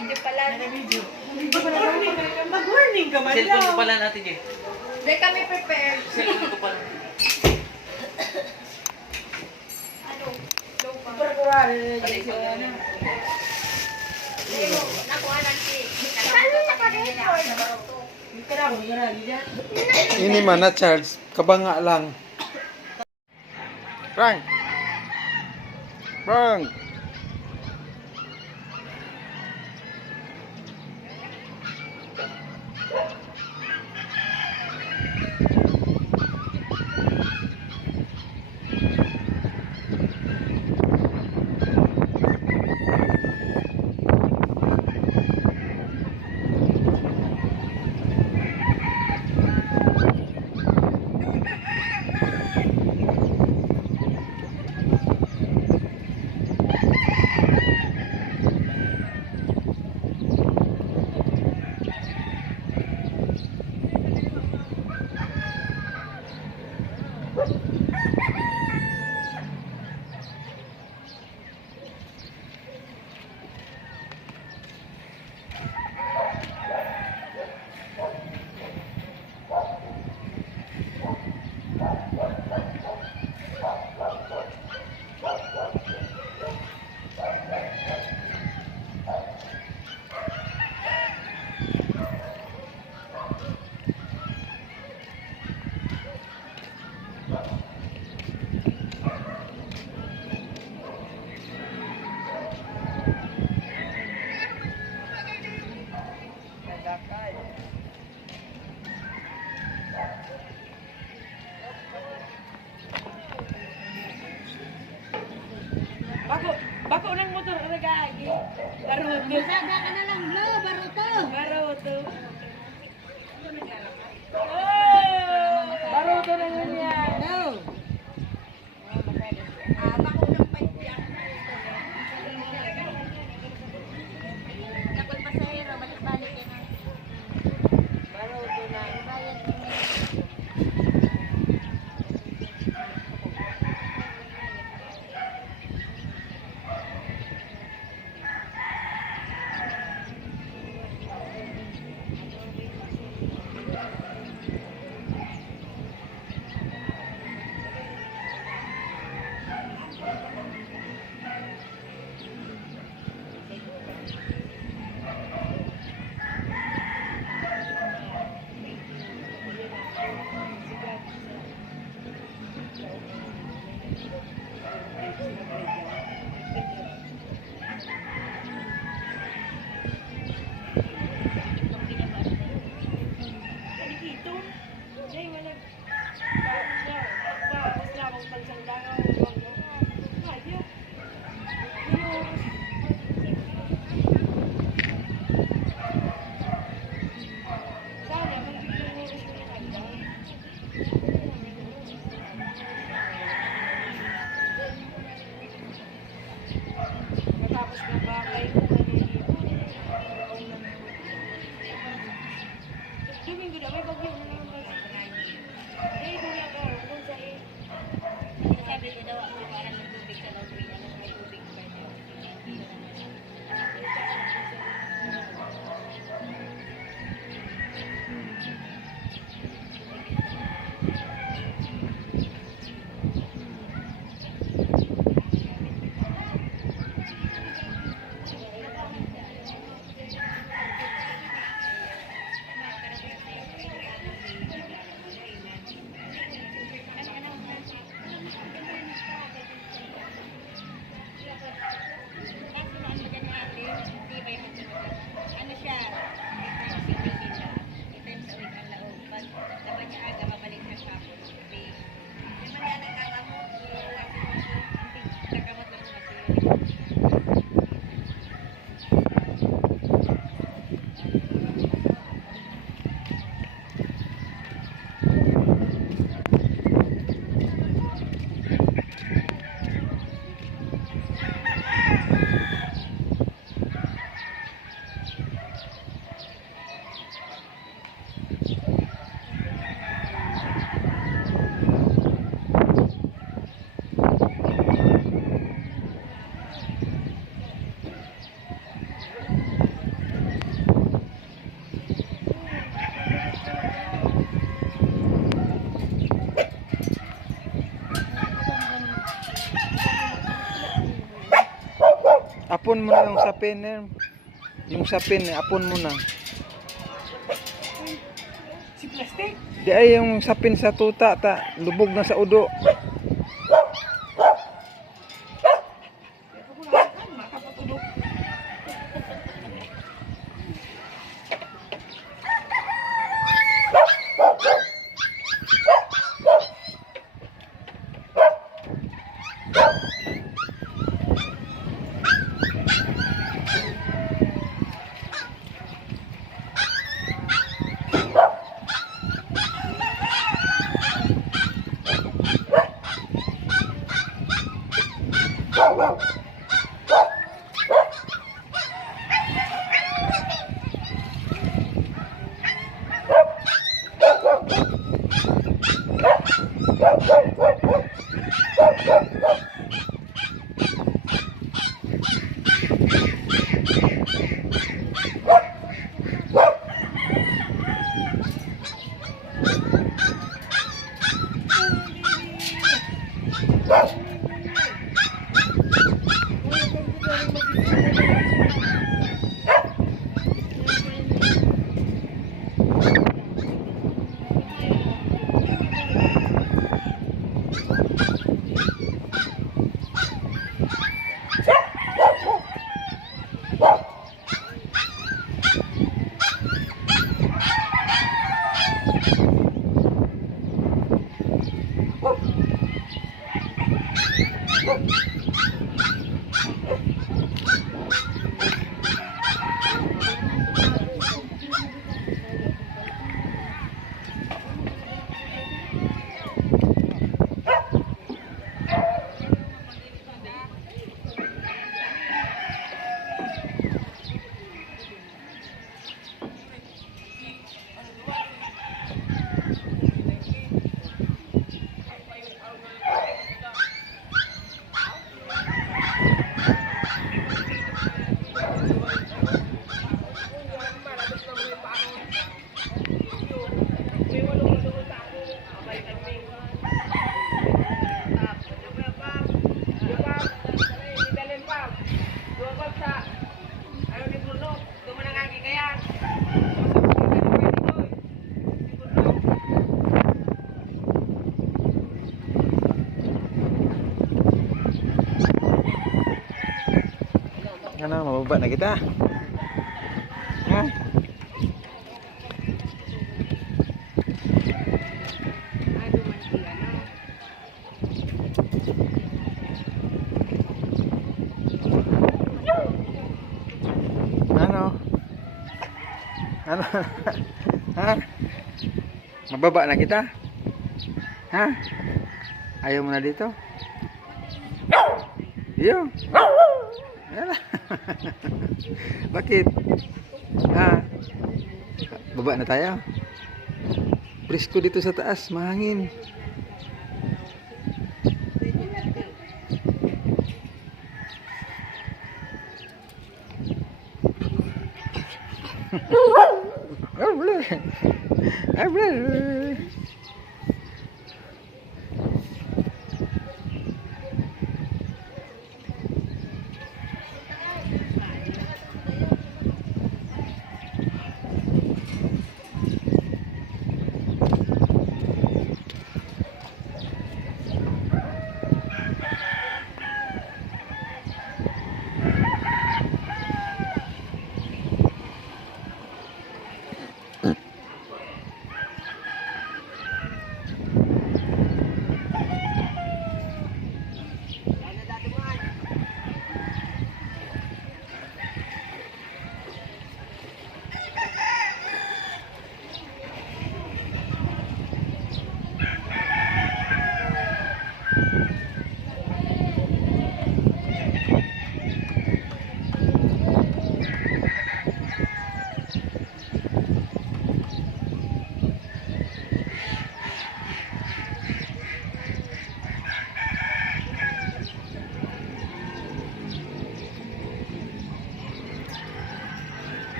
Naka-video pala. Naka-video. Mag-warning ka man Cellphone ko daw. pala natin, Jay. Hindi kami prepared. Cellphone ko pala. Ano? Low pa. Perkurari. Nakuha lang si. Kailangan pa rin nila. Ini mana Charles? Kabanga lang. Frank. Frank. Bako ng motor nagagi. Baruto. Saga ka na lang, lo, baruto. Baruto. Oh! Baruto na yun yan. No. Bako ng pipe yan. Kapag pasahero, balik-balik yan. Baruto na. Bayad mo. Apon mo na yung sapin eh. Yung sapin eh, apon mo na. Si plastic. Di ay yung sapin sa tuta ta, lubog na sa udo. Makapatulog. Ano, mababa na kita. Ha? Ano? Ano? Ha? Mababa na kita? Ha? Ayaw mo na dito? Iyo. Bakit? Ha? Baba na tayo. Presko dito sa taas, mahangin. Oh, boleh. Boleh.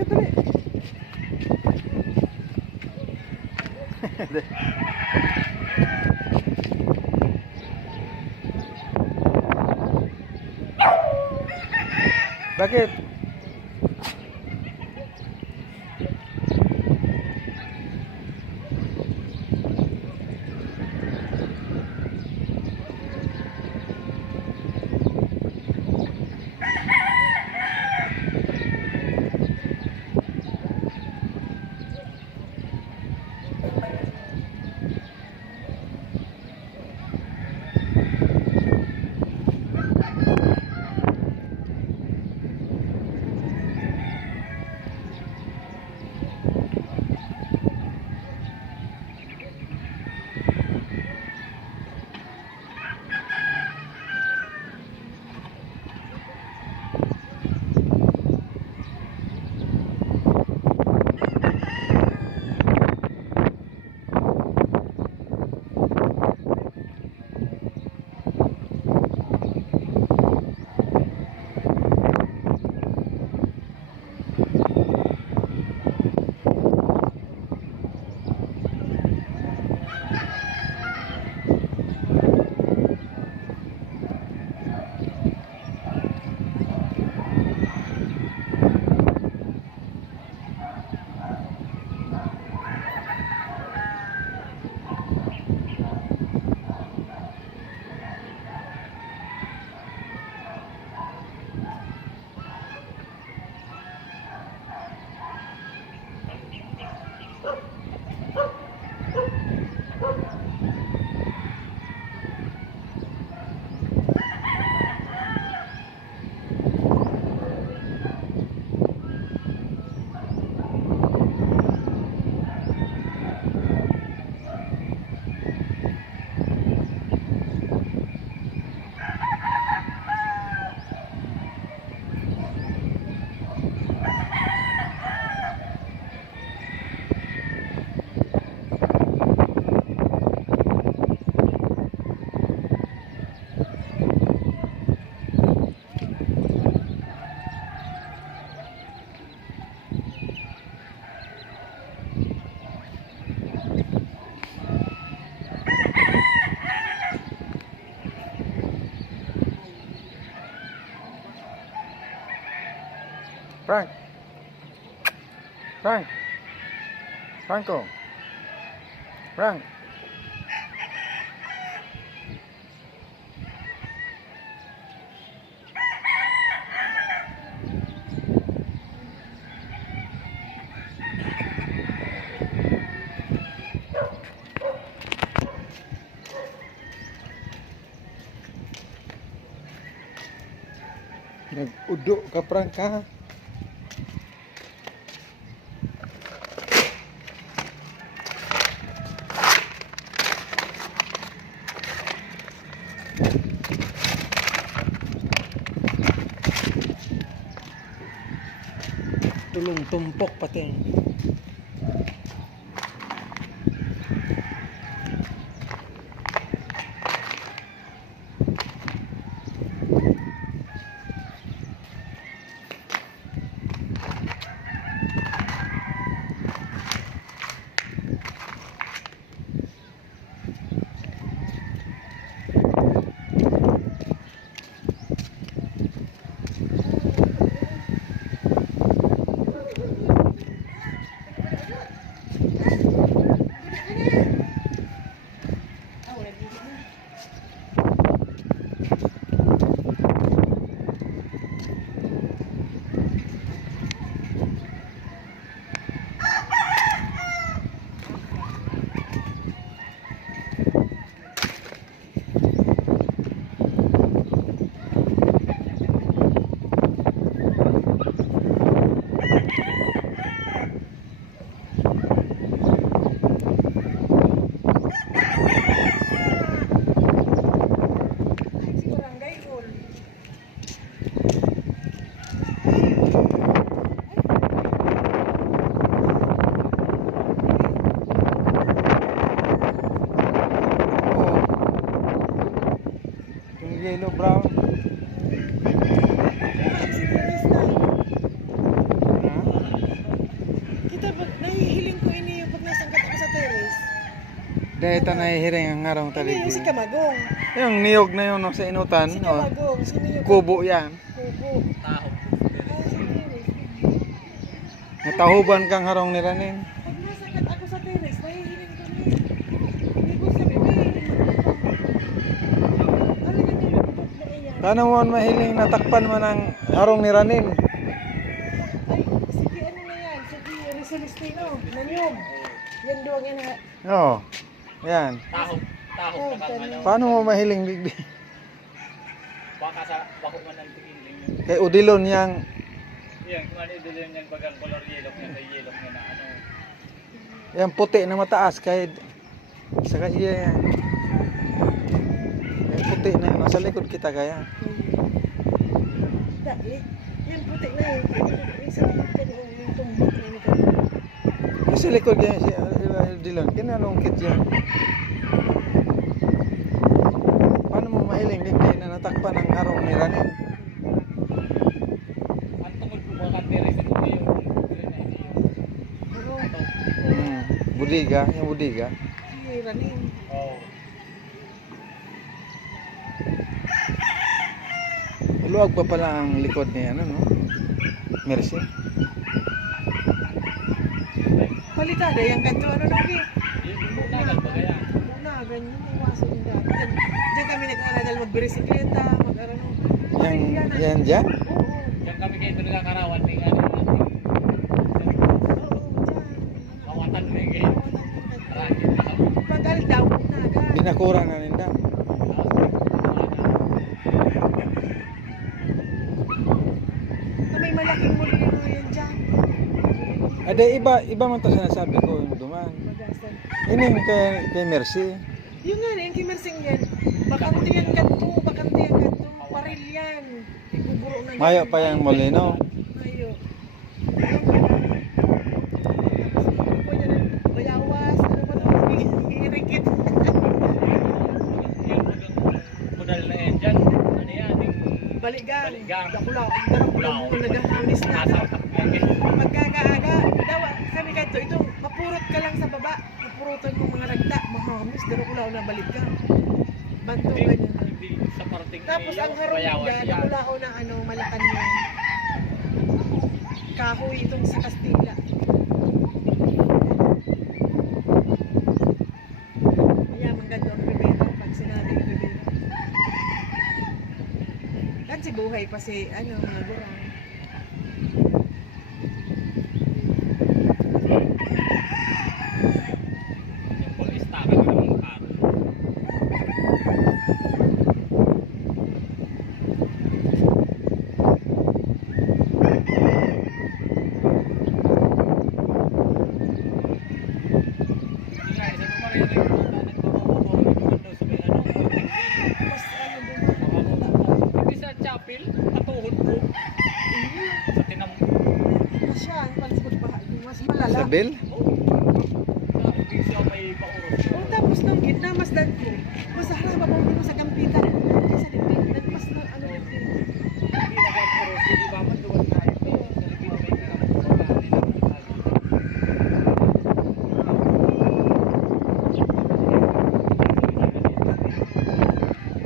Bakit dali? Bakit? Frank. Frank. Franco. Frank. Nag-udo ka, Frank, ha? Tulong tumpok pati. Yellow brown. Ha? Dahil ito nahihiring ang harong Hindi, yung si taligi. Kamagong. Yung niyog na yun no, sa inutan. Si Oh. Kamagong. Sino yung Kubo yan. Kubo. Taho. Ah, si Terence. Natahuban kang harong ni Ranin. Pag nasakat ako sa Terence, mahihiling ko na. Hindi ko sabi, mahihiling ako. Ano yung nilupok na iyan? Paano mo mahiling natakpan man ang harong ni Ranin? Ay, sige, ano na yan? Sige, Rizalistino, Nanyog. Yan doon yan na. Oo. Yan. Taho. Taho. Oh, Nakang ano. Paano mo mahiling bigbi? Baka sa bako man ng tigiling yun. Kay Udilon yang Yan, kung ano idulin yan bagang color yellow niya kay yellow niya na ano. yang puti na mataas kay saka iya yan. Yung puti na yun, nasa likod kita kaya. Dali. Yan, puti na yun. Yung sa likod ka doon, yung tumbok na yun. Yung sa likod yan si Udilon, kinalungkit yan. Paano mo mahiling bigbi na natakpan ang harong ni Ranin? Ang tungkol po mga kanteres ito yung Oo, Budiga, yung budiga. si Ranin. oh. Luwag pa pala ang likod ni ano no? Mercy. Palitada, yung kanto, ano lagi? Yung bunagan ba kaya? Na, ganyan yung waso yung dati. Diyan kami nag-aral magbisikleta, mag-arano. Yan dyan? Oo, Diyan kami kayo ito nagkakarawan ng ano natin. oo, dyan. Kawatan na yung kayo. Rakit na kami. Pag-aral daw, naga. Binakura na rin daw. Na may malaking muli yan dyan. Ada iba man to sinasabi ko yung duman. Magasan. Ini kay Mercy. Yung nga, yung kimersing yan. Bakante yan kanto, bakante yan kanto. Paril yan. Ibuburo na Mayo pa yung Molino. Mayo. Bayawas, ano ba naman? Hirikit. Yung modal na yan dyan. Ano yan? Yung Baligan. Baligan. Dakulaw. Dakulaw. Nagahulis na. nasa utak yan. Pagkakaaga, daw kami kanto, ito, mapurot ka lang sa baba. Mapurutan mo mga ragda. Mahamis, dakulaw na balik ka. Banto Hindi, ganyan. hindi sa parating Tapos ang harong Bayawan niya, yan. dakulaw na ano, malakan niya. Kahoy itong sa Kastila. Kaya maganda ang Rivera pag sinabi ng Rivera. Kasi buhay pa si ano, mga gurang. Yung pag-istakan ng mga karo. Mas ano doon. Sa chapel, katuhod ko sa tinam. Mas siya, ang pansibot pa. Mas malala. Sa Bill? Hindi siya may paurot. Oh, tapos nung gitna, mas dan ko. Mas harap mo mo sa kampitan. Sa dibdib. Nagpas na ano dibdib. Hindi na paurot. Hindi ba man doon tayo.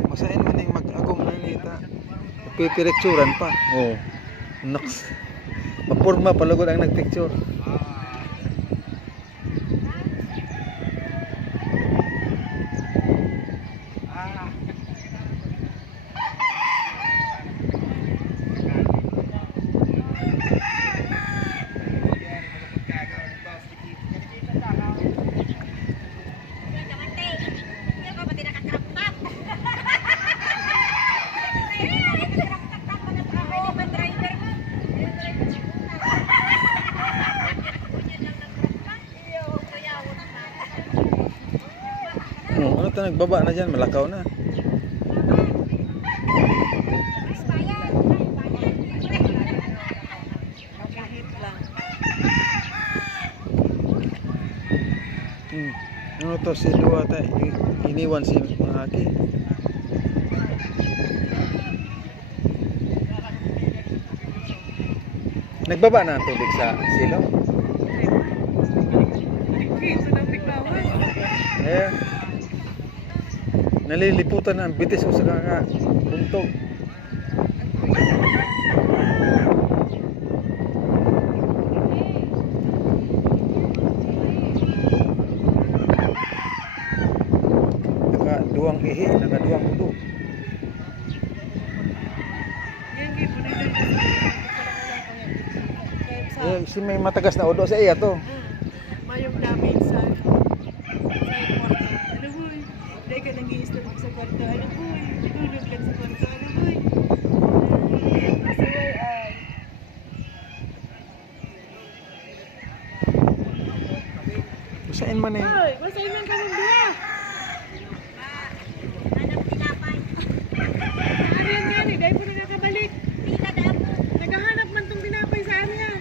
Masain man yung mag-agom na nita. Pipirekturan pa. Oo. Naks. Mapurma palugod ang nagpicture. Ano to nagbaba na dyan, malakaw na. Kahit lang. Ano to si Dua ta iniwan si mga aki. Nagbaba na ang tubig sa silong. Ito ng biglawan. Ayan. Naliliputan na ang bitis ko sa kakabuntog. Nakaduwang ihi, nakaduwang udo. Yan, gibo na yun. Kaya Si may matagas na udo sa iya to. mayong namin sa kwarto. Ano boy? Dahil ka nang-i-stop sa kwarto. Ano boy? Tulog lang sa kwarto. Ano boy? Masaway ay. Basahin man eh. Hoy, basahin lang ka ng biya. Anong tinapay? Ano yan gani? Dahil po na nakabalik. Pila daw. Naghahanap man tong tinapay sa ano yan.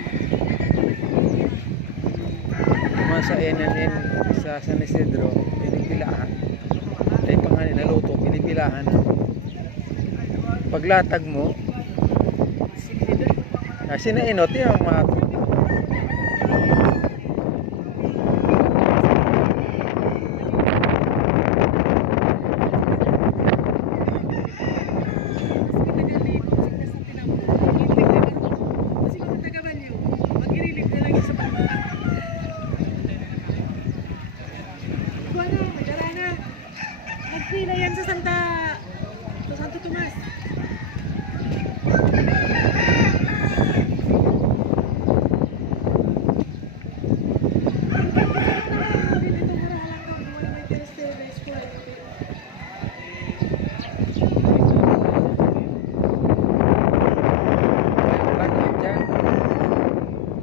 Tuma sa NNN sa San Isidro, pinipilaan. Dahil panganin naluto, pinipilaan. Paglatag mo, sinainot yung mga Nagpila yan sa Santo Tomas.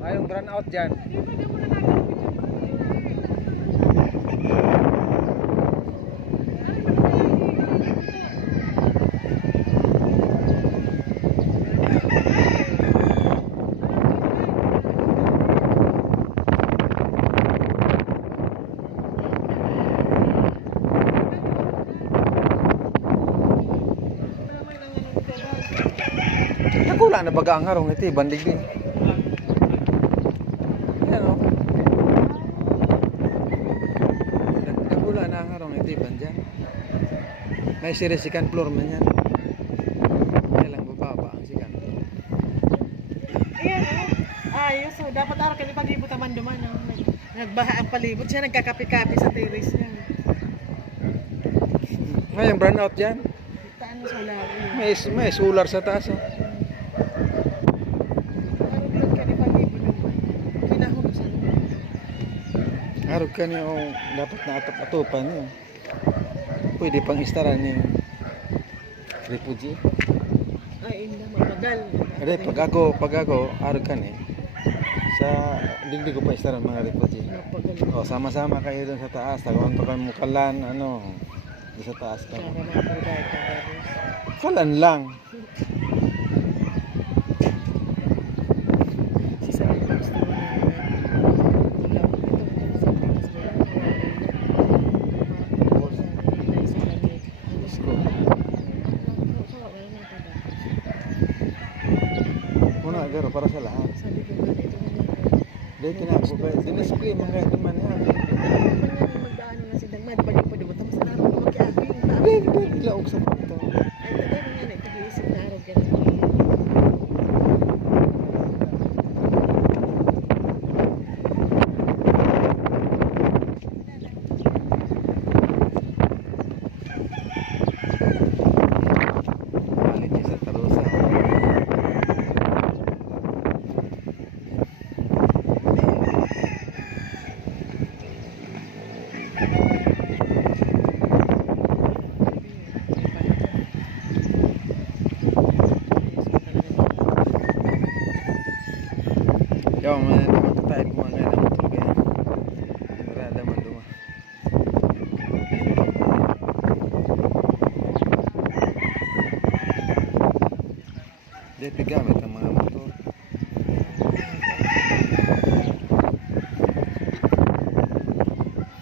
mayong run out dyan. Nakula na baga ang harong ito, bandig din. Ayan o. Nakula na ang harong ito, bandyan. May second floor man yan. Kailang bababa ang second floor. Ayan o. Ayos o. Dapat araw ka pag-ibot naman duman. Nagbaha ang palibot siya. Nagkakapi-kapi sa terrace niya. Mayong run out dyan. Taan mo sa laro. May solar sa taas o. Arog ka ni pag-ibot naman. Kinahon sa Harap ka niya o dapat na atop-atopan niyo. Pwede pang istaran yung refugee. ay inda mabagal. Kasi pag ako, harap ka niya. Sa digdig ko pa istaran mga refugee. Mabagal. O, sama-sama kayo doon sa taas. Tagawan pa kayo mukalan, ano, doon sa taas ka. Para mga pagdahil ka terrace. Kalan lang. Si Sabi ko gusto mo na ulam. Diyos ko. Una, garo, para sa lahat. Sabi ko nga dito na Dahil kinako ba, dinisplay mga kahit naman yan. magdaan na si Dagmad. Pwede pa diba? Tapos na araw ko makiabi. Dahil laog sa pagto. Ay, tagay mo nga na. Tag-iisip na araw ka na. Balik niya sa tarusa. Yaw, matatahid mo mga ng motor kaya. Marada man duma. Dito gamit ang mga motor.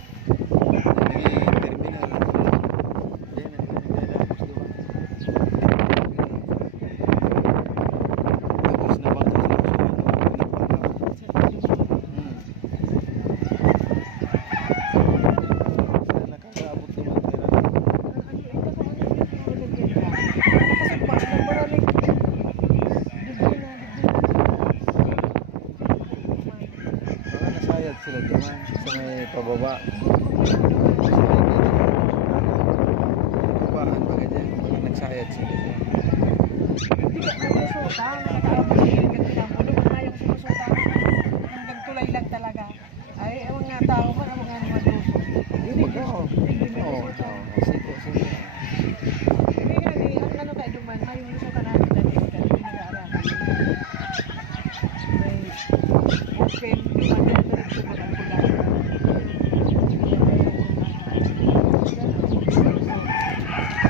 Naging terminal. Diyan ang pinagdadapos duma. Tapos na bangka sa Luzon. Baka nasayad sila duman sa may pababa. Babaan ba ganyan? Baka nagsayad sila dyan. Hindi ka sumusuta, nakataon mo sa iligan pinamulo, wala tayong sumusuta. Hanggang tulay lang talaga. Ay, ewan nga tao man, ewan nga naman luso. Hindi ko. Oo. Sige, sige. Hindi nga, ang ano kayo duman, may luso ka namin dati, hindi nag-aaral. May open, duman na ito, ito mo ang pula.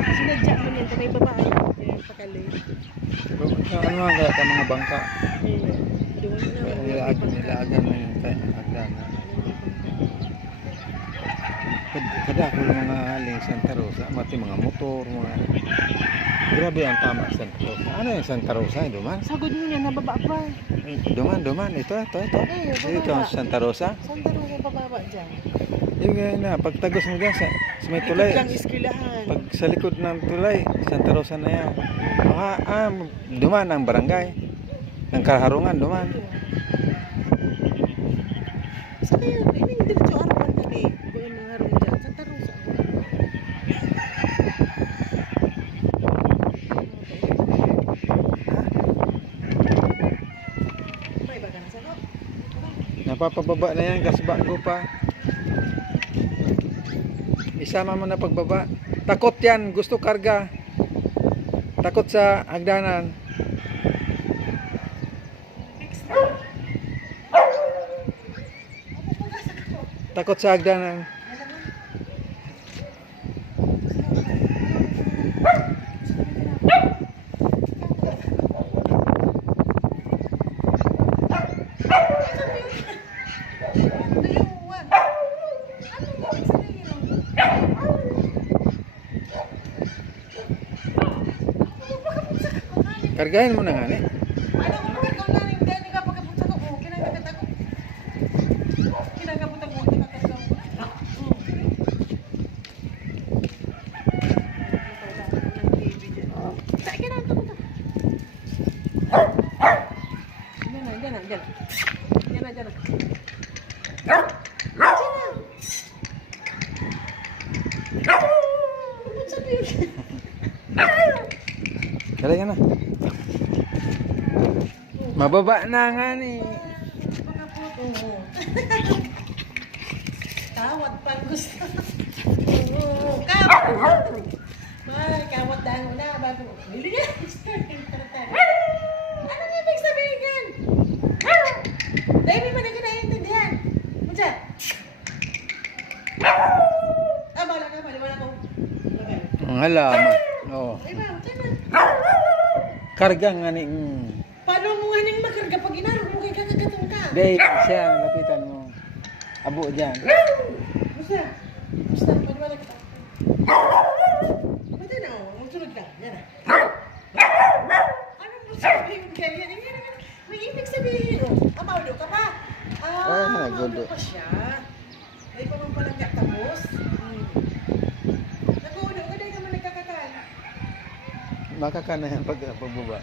Sinadya mo niyan, may babae, pakali. Ano nga kaya ka mga bangka? Duman na. Nilaagan na yung hagdan. Kada ako ng mga haling Santa Rosa, mati mga motor, mga... Grabe ang tama Santa Rosa. Ano yung Santa Rosa? Duman? Sagod mo niya, nababa pa. Duman. Ito. Ito ang Santa Rosa. Santa Rosa bababa dyan. Yung na, pagtagos mo dyan sa may tulay. Likod lang iskilahan. Pag sa likod ng tulay, Santa Rosa na yan. Duman ang barangay. Ng Kaharungan, Duman. Sa kaya, ini diretso arawan kami. Buwan ng harong dyan. Santa Rosa. May baga na sagot. Napapababa na yan, kasba ko pa. Isama mo na pagbaba. Takot yan, gusto karga. Takot sa hagdanan. Takot sa hagdanan. Kargahin mo na nga ni. Kaya na. Mababa na nga ni. Kawat pa gusto. Oo, kawat. May kawat dahil mo na bago. Bili yan. Ano niya ibig sabihin yan? Dahil mo na kinaintindihan. Mucha. Bala ka, baliwala ko. Ang halaman. Oo. Ay ba, mucha na. Karga nga ni. Paano mo nga nang makarga pag inarog mo kay kakagatong ka? Dahil siya, lapitan mo. Abo dyan. Basta, paliwala ka. Basta na, magsunod ka. Yan na. Anong mo sabihin ka yan? May ibig sabihin, amaulo ka pa. Amaulo pa siya. Ay pa man palang tapos. Nag-uulo ka dahil naman nagkakakaan. Makakana yan pagbaba.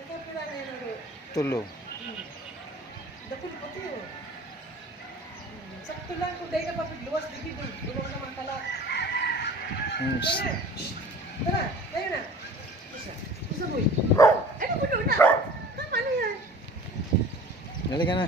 Nakapula na yan ulo. Tulog. Dako na pati yun. Sakto lang kung dahil ka papigluwas, di dito. Gulong naman tala. Tara, tara, tayo na. Isa boy. Ano ko na? Tama na yan. Dali ka na.